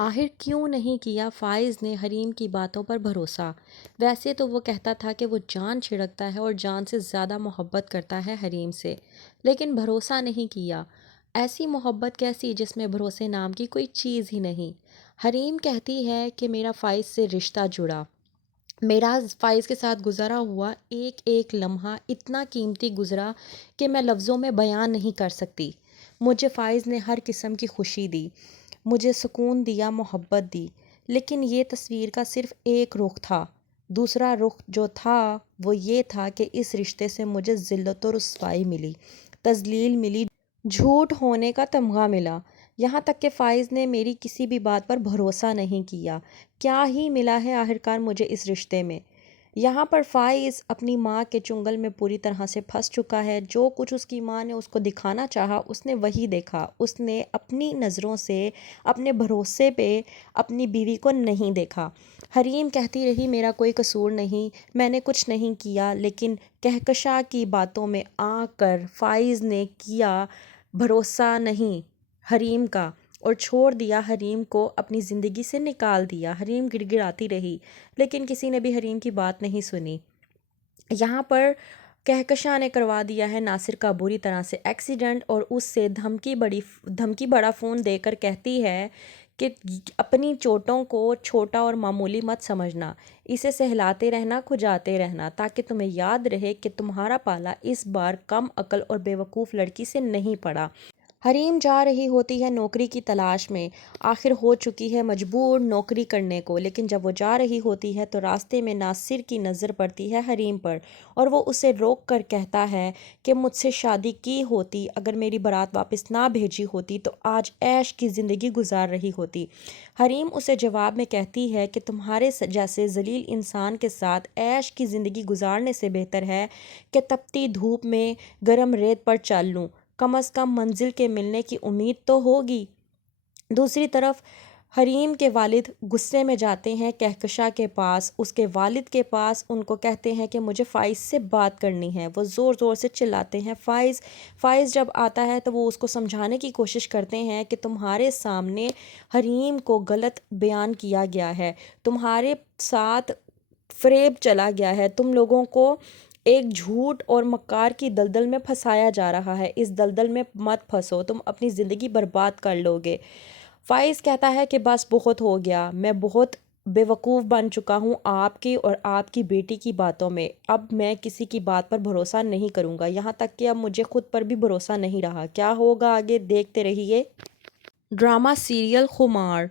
آخر کیوں نہیں کیا فائز نے حریم کی باتوں پر بھروسہ؟ ویسے تو وہ کہتا تھا کہ وہ جان چھڑکتا ہے اور جان سے زیادہ محبت کرتا ہے حریم سے، لیکن بھروسہ نہیں کیا۔ ایسی محبت کیسی جس میں بھروسے نام کی کوئی چیز ہی نہیں؟ حریم کہتی ہے کہ میرا فائز سے رشتہ جڑا، میرا فائز کے ساتھ گزرا ہوا ایک ایک لمحہ اتنا قیمتی گزرا کہ میں لفظوں میں بیان نہیں کر سکتی۔ مجھے فائز نے ہر قسم کی خوشی دی، مجھے سکون دیا، محبت دی، لیکن یہ تصویر کا صرف ایک رخ تھا۔ دوسرا رخ جو تھا وہ یہ تھا کہ اس رشتے سے مجھے ذلت و رسوائی ملی، تذلیل ملی، جھوٹ ہونے کا تمغہ ملا، یہاں تک کہ فائز نے میری کسی بھی بات پر بھروسہ نہیں کیا۔ کیا ہی ملا ہے آخرکار مجھے اس رشتے میں؟ یہاں پر فائز اپنی ماں کے چنگل میں پوری طرح سے پھنس چکا ہے۔ جو کچھ اس کی ماں نے اس کو دکھانا چاہا اس نے وہی دیکھا، اس نے اپنی نظروں سے اپنے بھروسے پہ اپنی بیوی کو نہیں دیکھا۔ حریم کہتی رہی میرا کوئی قصور نہیں، میں نے کچھ نہیں کیا، لیکن کہکشاں کی باتوں میں آ کر فائز نے کیا بھروسہ نہیں حریم کا، اور چھوڑ دیا حریم کو، اپنی زندگی سے نکال دیا۔ حریم گڑ گڑاتی رہی لیکن کسی نے بھی حریم کی بات نہیں سنی۔ یہاں پر کہکشاں نے کروا دیا ہے ناصر کا بری طرح سے ایکسیڈنٹ، اور اس سے دھمکی بڑا فون دے کر کہتی ہے کہ اپنی چوٹوں کو چھوٹا اور معمولی مت سمجھنا، اسے سہلاتے رہنا، کھجاتے رہنا، تاکہ تمہیں یاد رہے کہ تمہارا پالا اس بار کم عقل اور بیوقوف لڑکی سے نہیں پڑا۔ حریم جا رہی ہوتی ہے نوکری کی تلاش میں، آخر ہو چکی ہے مجبور نوکری کرنے کو، لیکن جب وہ جا رہی ہوتی ہے تو راستے میں ناصر کی نظر پڑتی ہے حریم پر، اور وہ اسے روک کر کہتا ہے کہ مجھ سے شادی کی ہوتی، اگر میری بارات واپس نہ بھیجی ہوتی تو آج عیش کی زندگی گزار رہی ہوتی۔ حریم اسے جواب میں کہتی ہے کہ تمہارے جیسے ذلیل انسان کے ساتھ عیش کی زندگی گزارنے سے بہتر ہے کہ تپتی دھوپ میں گرم ریت پر چل لوں، کم از کم منزل کے ملنے کی امید تو ہوگی۔ دوسری طرف حریم کے والد غصے میں جاتے ہیں کہکشاں کے پاس، اس کے والد کے پاس، ان کو کہتے ہیں کہ مجھے فائز سے بات کرنی ہے۔ وہ زور زور سے چلاتے ہیں فائز جب آتا ہے تو وہ اس کو سمجھانے کی کوشش کرتے ہیں کہ تمہارے سامنے حریم کو غلط بیان کیا گیا ہے، تمہارے ساتھ فریب چلا گیا ہے، تم لوگوں کو ایک جھوٹ اور مکار کی دلدل میں پھنسایا جا رہا ہے، اس دلدل میں مت پھنسو، تم اپنی زندگی برباد کر لو گے۔ فائز کہتا ہے کہ بس بہت ہو گیا، میں بہت بیوقوف بن چکا ہوں آپ کی اور آپ کی بیٹی کی باتوں میں، اب میں کسی کی بات پر بھروسہ نہیں کروں گا، یہاں تک کہ اب مجھے خود پر بھی بھروسہ نہیں رہا۔ کیا ہوگا آگے دیکھتے رہیے ڈرامہ سیریل خمار۔